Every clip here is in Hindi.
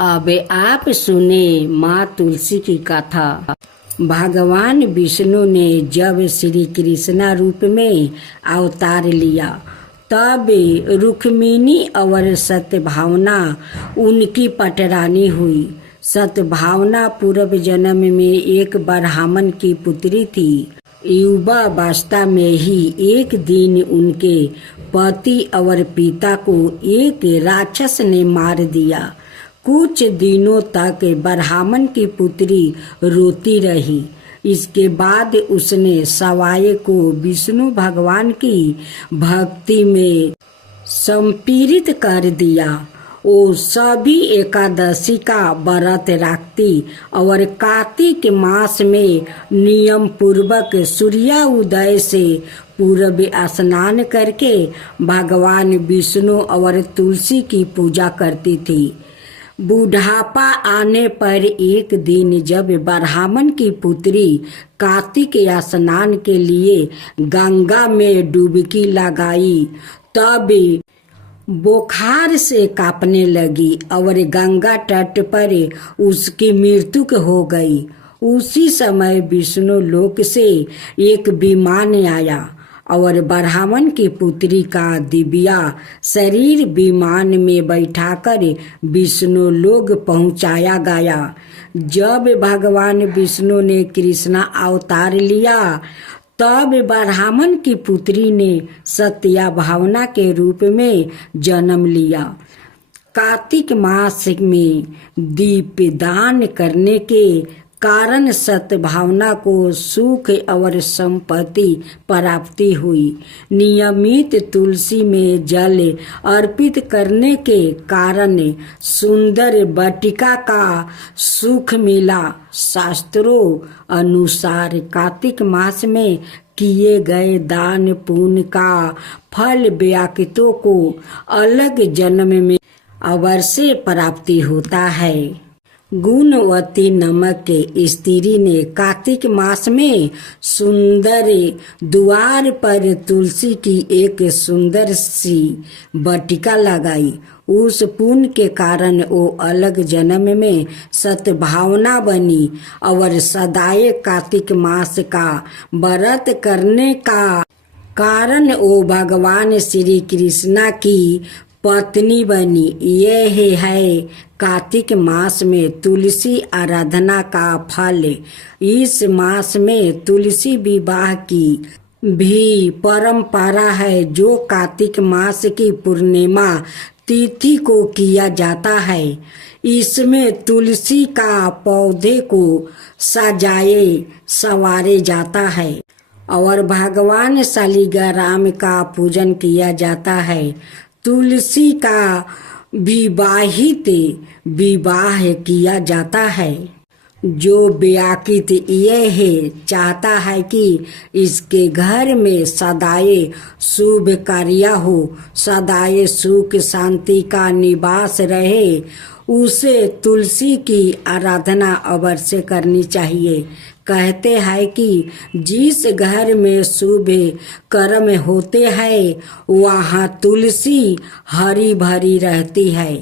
अब आप सुने माँ तुलसी की कथा। भगवान विष्णु ने जब श्री कृष्णा रूप में अवतार लिया तब रुक्मिणी और सत्यभावना उनकी पटरानी हुई। सत्यभावना पूर्व जन्म में एक ब्राह्मण की पुत्री थी। युवावस्था में ही एक दिन उनके पति और पिता को एक राक्षस ने मार दिया। कुछ दिनों तक ब्राह्मण की पुत्री रोती रही। इसके बाद उसने सवाए को विष्णु भगवान की भक्ति में संपीड़ित कर दिया। वो सभी एकादशी का व्रत रखती और कार्तिक मास में नियम पूर्वक सूर्योदय से पूर्व स्नान करके भगवान विष्णु और तुलसी की पूजा करती थी। बुढ़ापा आने पर एक दिन जब ब्राह्मण की पुत्री कार्तिक स्नान के लिए गंगा में डुबकी लगाई तब बुखार से कांपने लगी और गंगा तट पर उसकी मृत्यु हो गई। उसी समय विष्णु लोक से एक विमान आया और ब्राह्मण की पुत्री का दिव्या शरीर विमान में बैठाकर विष्णु लोक पहुंचाया गया। जब भगवान विष्णु ने कृष्णा अवतार लिया तब ब्राह्मण की पुत्री ने सत्यभावना के रूप में जन्म लिया। कार्तिक मास में दीपदान करने के कारण सत्यभावना को सुख और संपत्ति प्राप्ति हुई। नियमित तुलसी में जल अर्पित करने के कारण सुंदर वाटिका का सुख मिला। शास्त्रों अनुसार कार्तिक मास में किए गए दान पुण्य का फल व्याकृतों को अलग जन्म में अवश्य प्राप्ति होता है। गुणवती नामक स्त्री ने कार्तिक मास में सुंदर द्वार पर तुलसी की एक सुंदर सी वाटिका लगाई। उस पुण्य के कारण वो अलग जन्म में सत्यभावना बनी और सदाए कार्तिक मास का व्रत करने का कारण वो भगवान श्री कृष्णा की पत्नी बनी। यह है कार्तिक मास में तुलसी आराधना का फल। इस मास में तुलसी विवाह की भी परंपरा है जो कार्तिक मास की पूर्णिमा तिथि को किया जाता है। इसमें तुलसी का पौधे को सजाए संवारे जाता है और भगवान शालिग्राम का पूजन किया जाता है। तुलसी का विवाहित विवाह किया जाता है। जो व्याकृत यह चाहता है कि इसके घर में सदाए शुभ कार्य हो, सदाए सुख शांति का निवास रहे, उसे तुलसी की आराधना अवश्य करनी चाहिए। कहते हैं कि जिस घर में शुभ कर्म होते हैं वहाँ तुलसी हरी भरी रहती है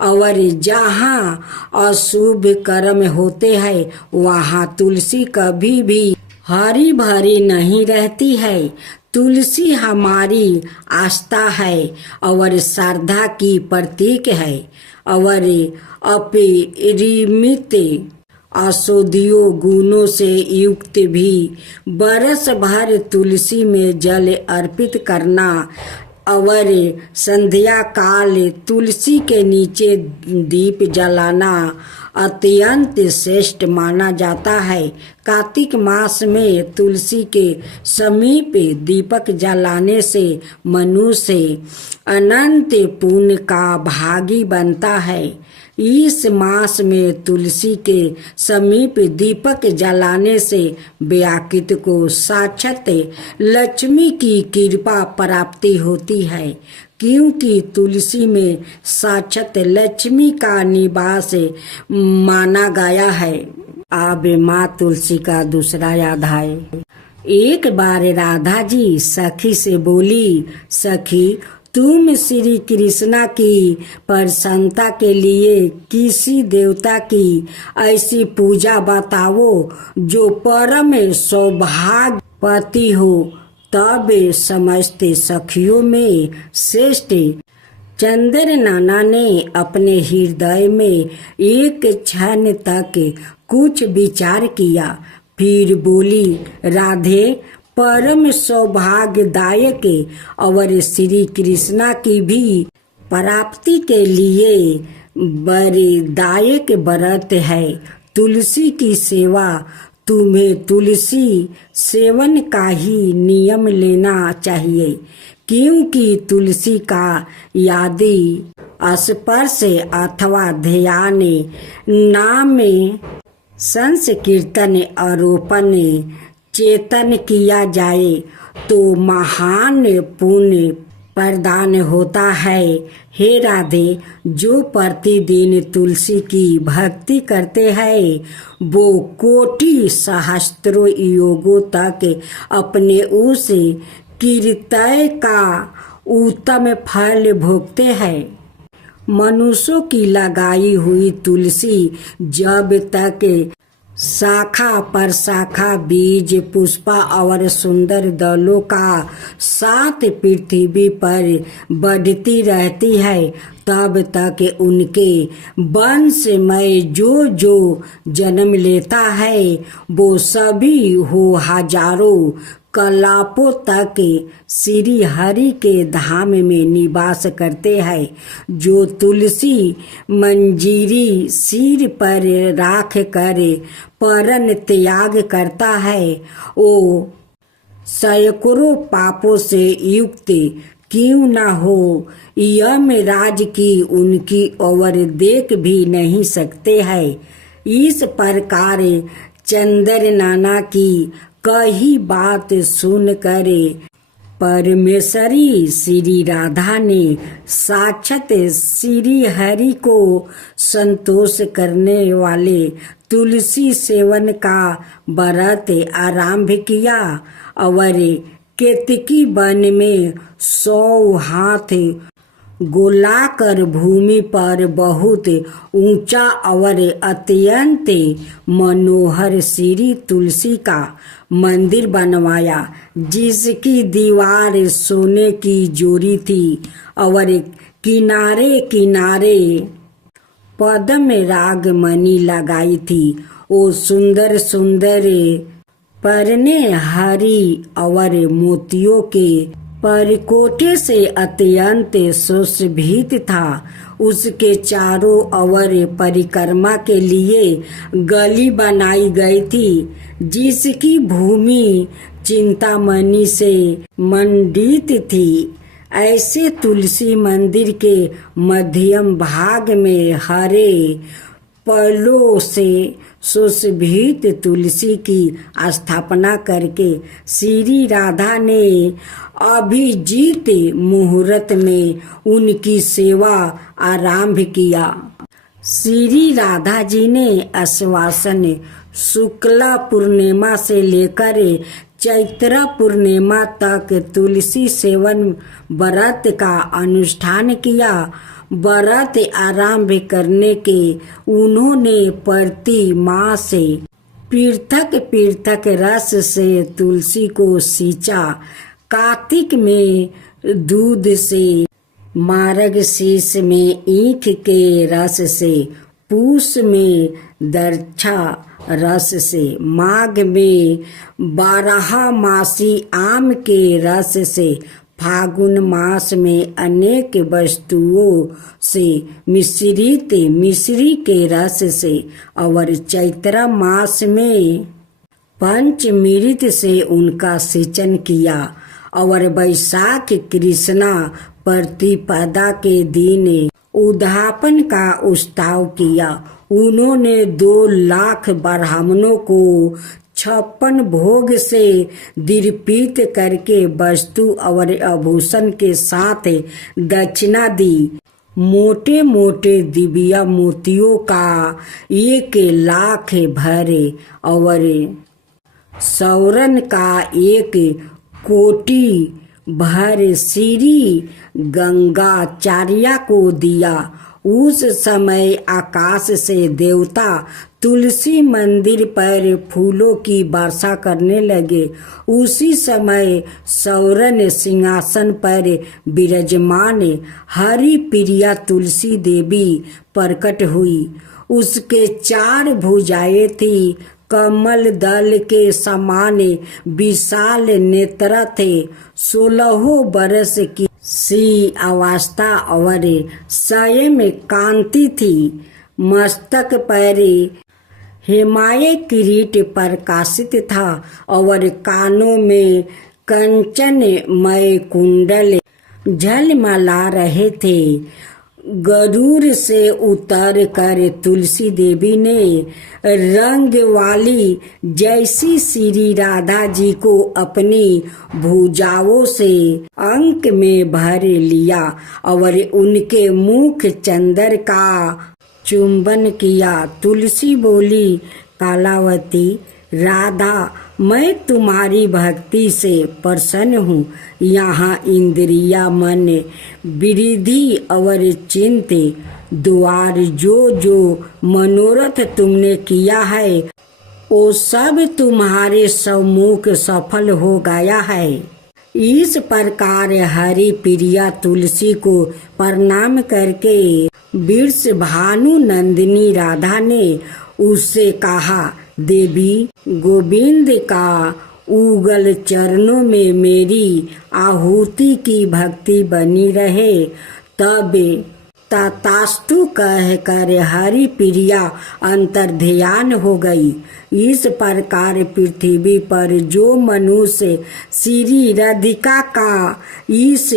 और जहाँ अशुभ कर्म होते हैं वहाँ तुलसी कभी भी हरी भरी नहीं रहती है। तुलसी हमारी आस्था है और श्रद्धा की प्रतीक है और अपरिमित औषधियों गुणों से युक्त भी। बरस भर तुलसी में जल अर्पित करना और संध्या काल तुलसी के नीचे दीप जलाना अत्यंत श्रेष्ठ माना जाता है। कार्तिक मास में तुलसी के समीप दीपक जलाने से मनुष्य अनंत पुण्य का भागी बनता है। इस मास में तुलसी के समीप दीपक जलाने से व्याकृत को साक्षात लक्ष्मी की कृपा प्राप्ति होती है, क्योंकि तुलसी में साक्षात लक्ष्मी का निवास माना गया है। अब माँ तुलसी का दूसरा अध्याय। एक बार राधा जी सखी से बोली, सखी तुम श्री कृष्णा की प्रसन्नता के लिए किसी देवता की ऐसी पूजा बताओ जो परम सौभाग्यवती हो, तब समस्त सखियों में श्रेष्ठ। चंद्र नाना ने अपने हृदय में एक क्षण तक कुछ विचार किया, फिर बोली, राधे, परम सौभाग्यदायक और श्री कृष्णा की भी प्राप्ति के लिए वरदायक व्रत है तुलसी की सेवा। तुम्हें तुलसी सेवन का ही नियम लेना चाहिए, क्योंकि तुलसी का यदि स्पर्श अथवा ध्यान, नाम संकीर्तन, आरोपण, चेतन किया जाए तो महान पुण्य प्रदान होता है। हे राधे, जो प्रतिदिन तुलसी की भक्ति करते हैं वो कोटि सहस्त्रों योगों तक अपने उस कीर्तन का उत्तम फल भोगते हैं। मनुष्यों की लगाई हुई तुलसी जब तक शाखा पर शाखा, बीज, पुष्पा और सुंदर दलों का साथ पृथ्वी पर बढ़ती रहती है, तब तक उनके वंश में जो जो जन्म लेता है वो सभी हो हजारों कलापों तक श्री हरि के धाम में निवास करते हैं। जो तुलसी मंजीरी सिर पर राख कर परन त्याग करता है वो सैकड़ों पापों से युक्त क्यों न हो, यमराज की उनकी ओर देख भी नहीं सकते हैं। इस प्रकार चंद्र नाना की कही बात सुनकर परमेश्वरी श्री राधा ने साक्षात श्री हरि को संतोष करने वाले तुलसी सेवन का व्रत आरंभ किया और केतकी वन में 100 हाथ गोलाकर भूमि पर बहुत ऊंचा और अत्यंत मनोहर श्री तुलसी का मंदिर बनवाया, जिसकी दीवार सोने की जोड़ी थी और किनारे किनारे पद्म राग मणि लगाई थी। वो सुंदर सुंदर परने हरी और मोतियों के परकोटे से अत्यंत सुशोभित था। उसके चारों ओर परिक्रमा के लिए गली बनाई गई थी, जिसकी भूमि चिंतामणि से मंडित थी। ऐसे तुलसी मंदिर के मध्यम भाग में हरे फलों से सुशोभित तुलसी की स्थापना करके श्री राधा ने अभिजीत मुहूर्त में उनकी सेवा आरंभ किया। श्री राधा जी ने आश्वासन शुक्ला पूर्णिमा से लेकर चैत्र पूर्णिमा तक तुलसी सेवन व्रत का अनुष्ठान किया। व्रत आरंभ करने के उन्होंने प्रति मास पृथक पृथक रस से तुलसी को सींचा। कार्तिक में दूध से, मार्गशीर्ष में ईख के रस से, पूष में दर्छा रस से, माघ में 12 मासी आम के रस से, फागुन मास में अनेक वस्तुओं से मिश्रित मिश्री के रस से और चैत्र मास में पंचमृत से उनका सिंचन किया और वैशाख कृष्णा प्रतिपदा के दिन उद्यापन का उत्सव किया। उन्होंने 2 लाख ब्राह्मणों को 56 भोग से दीर्पित करके वस्तु और आभूषण के साथ दक्षिणा दी। मोटे मोटे दिव्य मोतियों का 1 लाख भरे और सौरन का 1 कोटि भर श्री गंगाचार्य को दिया। उस समय आकाश से देवता तुलसी मंदिर पर फूलों की वर्षा करने लगे। उसी समय सौरन सिंहासन पर विराजमान हरि प्रिया तुलसी देवी प्रकट हुई। उसके 4 भुजाएं थी, कमल दल के समान विशाल नेत्र थे। 16 बरस की सी अवस्था और स्वयं कांति थी। मस्तक पर हेमाय किरीट प्रकाशित था और कानों में कंचनमय कुंडल झलमला रहे थे। गरुड़ से उतर कर तुलसी देवी ने रंग वाली जैसी श्री राधा जी को अपनी भुजाओं से अंक में भर लिया और उनके मुख चंदर का चुंबन किया। तुलसी बोली, कालावती राधा, मैं तुम्हारी भक्ति से प्रसन्न हूँ। यहाँ इंद्रिया मन विरिधि और चिंत द्वार जो मनोरथ तुमने किया है वो सब तुम्हारे सम्मुख सफल हो गया है। इस प्रकार हरि प्रिया तुलसी को प्रणाम करके वृष भानु नंदिनी राधा ने उससे कहा, देवी, गोविंद का उगल चरणों में मेरी आहुति की भक्ति बनी रहे। तब तथास्तु कहकर हरि प्रिया अंतर्ध्यान हो गई। इस प्रकार पृथ्वी पर जो मनुष्य श्री राधिका का इस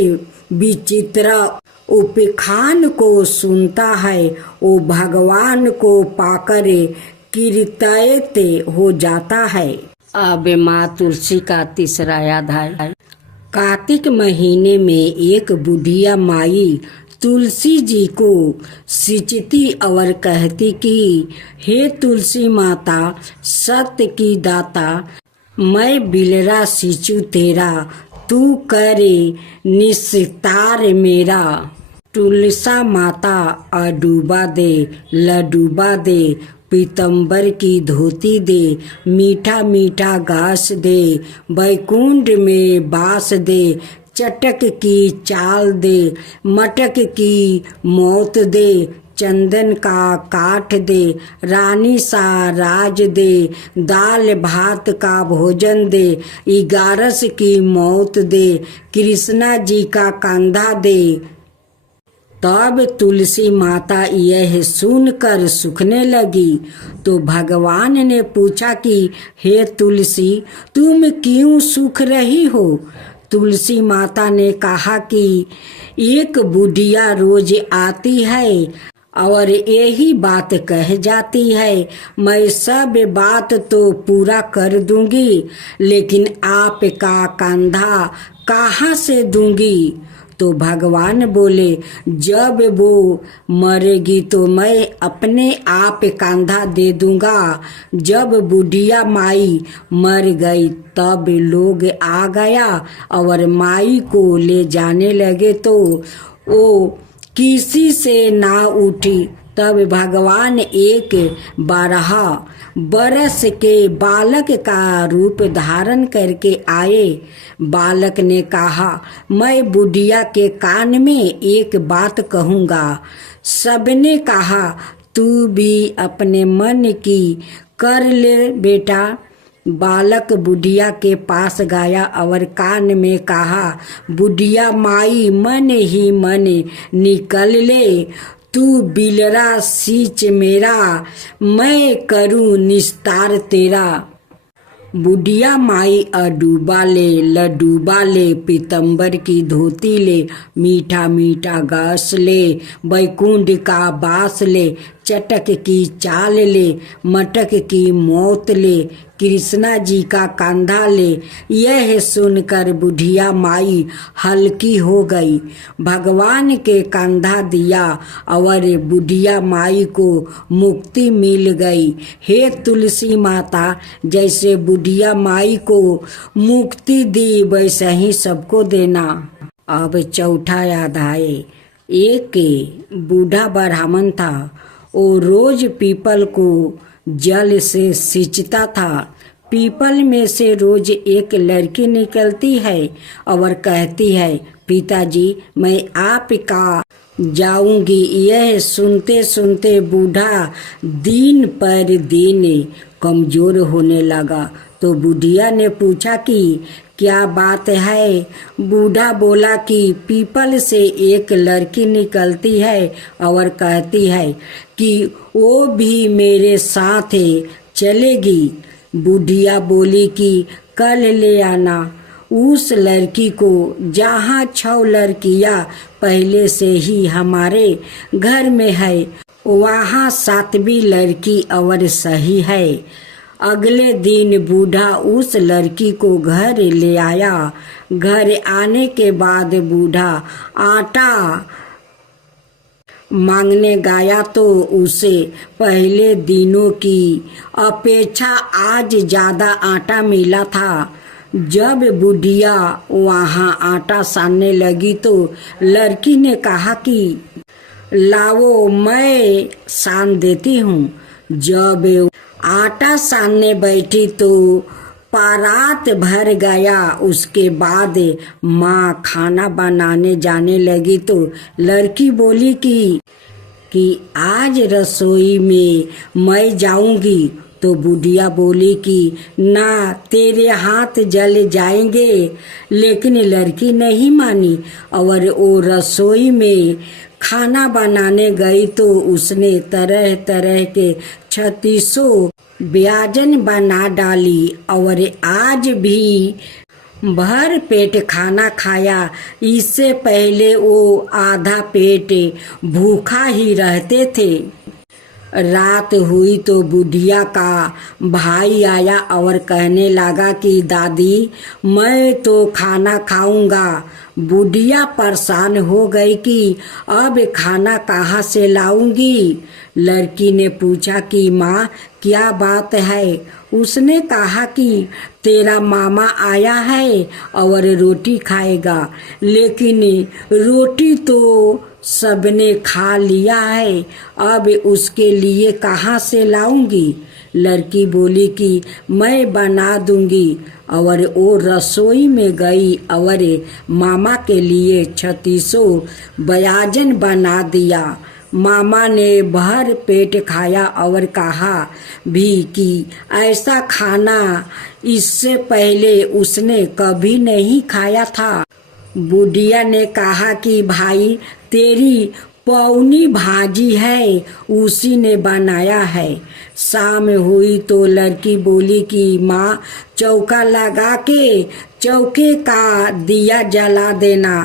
विचित्र उपाख्यान को सुनता है वो भगवान को पाकर कृतायत हो जाता है। अब माँ तुलसी का तीसरा अध्याय। कार्तिक महीने में एक बुढ़िया माई तुलसी जी को सिंचती और कहती कि हे तुलसी माता, सत्य की दाता, मैं बिलरा सिंचू तेरा, तू करे निस्तार मेरा। तुलसा माता अडूबा दे, लडूबा दे, पीतम्बर की धोती दे, मीठा मीठा घास दे, बैकुंठ में बास दे, चटक की चाल दे, मटक की मौत दे, चंदन का काठ दे, रानी सा राज दे, दाल भात का भोजन दे, 11 की मौत दे, कृष्णा जी का कंधा दे। तब तुलसी माता यह सुनकर सूखने लगी तो भगवान ने पूछा कि हे तुलसी, तुम क्यों सूख रही हो? तुलसी माता ने कहा कि एक बुढ़िया रोज आती है और यही बात कह जाती है, मैं सब बात तो पूरा कर दूंगी, लेकिन आपका कंधा कहाँ से दूंगी? तो भगवान बोले, जब वो मरेगी तो मैं अपने आप कंधा दे दूंगा। जब बुढ़िया माई मर गई तब लोग आ गया और माई को ले जाने लगे तो वो किसी से ना उठी। तब भगवान एक 12 बरस के बालक का रूप धारण करके आए। बालक ने कहा, मैं बुढ़िया के कान में एक बात कहूँगा। सबने कहा, तू भी अपने मन की कर ले बेटा। बालक बुढ़िया के पास गया और कान में कहा, बुढ़िया माई मन ही मन निकल ले, तू बिलरा सींच मेरा, मैं करूं निस्तार तेरा। बुढ़िया माई अडूबा ले, लडूबा ले, पीतम्बर की धोती ले, मीठा मीठा घास ले, बैकुंठ का बास ले, चटक की चाल ले, मटक की मौत ले, कृष्णा जी का कंधा ले। यह सुनकर बुढ़िया माई हल्की हो गई। भगवान के कंधा दिया और बुढ़िया माई को मुक्ति मिल गई। हे तुलसी माता, जैसे बुढ़िया माई को मुक्ति दी वैसे ही सबको देना। अब चौथा अध्याय। एक बूढ़ा ब्राह्मण था। वो रोज पीपल को जल से सींचता था। पीपल में से रोज एक लड़की निकलती है और कहती है, पिताजी मैं आपका जाऊंगी। यह सुनते सुनते बूढ़ा दिन पर दिन कमजोर होने लगा। तो बुढ़िया ने पूछा कि क्या बात है? बूढ़ा बोला कि पीपल से एक लड़की निकलती है और कहती है कि वो भी मेरे साथ चलेगी। बुढ़िया बोली कि कल ले आना। उस लड़की को जहाँ 6 लड़कियाँ पहले से ही हमारे घर में है, वहाँ 7वीं लड़की और सही है। अगले दिन बूढ़ा उस लड़की को घर ले आया। घर आने के बाद बूढ़ा आटा मांगने गया तो उसे पहले दिनों की अपेक्षा आज ज्यादा आटा मिला था। जब बुढ़िया वहाँ आटा सानने लगी तो लड़की ने कहा कि लाओ मैं सान देती हूँ। जब आटा सानने बैठी तो परात भर गया। उसके बाद माँ खाना बनाने जाने लगी तो लड़की बोली कि आज रसोई में मैं जाऊंगी। तो बुढ़िया बोली कि ना, तेरे हाथ जल जाएंगे। लेकिन लड़की नहीं मानी और वो रसोई में खाना बनाने गई तो उसने तरह तरह के 36 व्यंजन बना डाली और आज भी भर पेट खाना खाया। इससे पहले वो आधा पेट भूखा ही रहते थे। रात हुई तो बुढ़िया का भाई आया और कहने लगा कि दादी मैं तो खाना खाऊंगा। बुढ़िया परेशान हो गई कि अब खाना कहाँ से लाऊंगी। लड़की ने पूछा कि माँ क्या बात है? उसने कहा कि तेरा मामा आया है और रोटी खाएगा, लेकिन रोटी तो सबने खा लिया है, अब उसके लिए कहाँ से लाऊंगी। लड़की बोली कि मैं बना दूंगी और वो रसोई में गई और मामा के लिए 36 व्यंजन बना दिया। मामा ने भर पेट खाया और कहा भी कि ऐसा खाना इससे पहले उसने कभी नहीं खाया था। बुढ़िया ने कहा कि भाई तेरी पौनी भाजी है, उसी ने बनाया है। शाम हुई तो लड़की बोली कि माँ चौका लगा के चौके का दिया जला देना,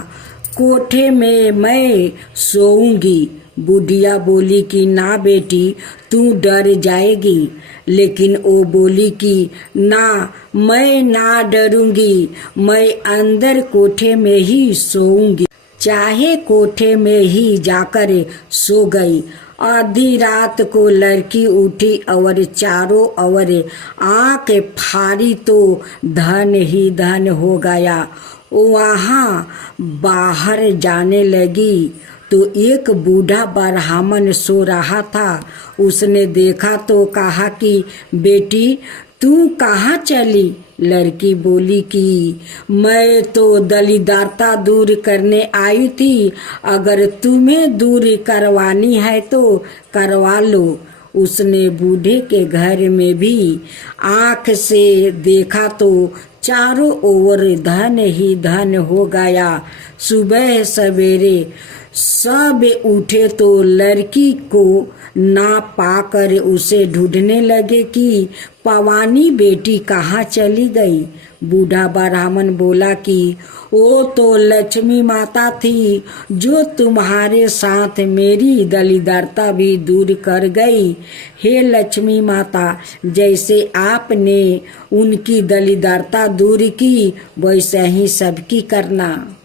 कोठे में मैं सोऊंगी। बुढ़िया बोली कि ना बेटी तू डर जाएगी। लेकिन वो बोली कि ना, मैं ना डरूंगी, मैं अंदर कोठे में ही सोऊंगी। चाहे कोठे में ही जाकर सो गई। आधी रात को लड़की उठी और चारों ओर आँख फाड़ी तो धन ही धन हो गया। वहाँ बाहर जाने लगी तो एक बूढ़ा ब्राह्मण सो रहा था। उसने देखा तो कहा कि बेटी तू कहाँ चली? लड़की बोली कि मैं तो दलिद्रता दूर करने आई थी, अगर तुम्हें दूर करवानी है तो करवा लो। उसने बूढ़े के घर में भी आँख से देखा तो चारों ओर धन ही धन हो गया। सुबह सवेरे सब उठे तो लड़की को ना पाकर उसे ढूंढने लगे कि पवानी बेटी कहाँ चली गई। बूढ़ा ब्राह्मण बोला कि वो तो लक्ष्मी माता थी जो तुम्हारे साथ मेरी दलिद्रता भी दूर कर गई। हे लक्ष्मी माता, जैसे आपने उनकी दलिद्रता दूर की वैसे ही सबकी करना।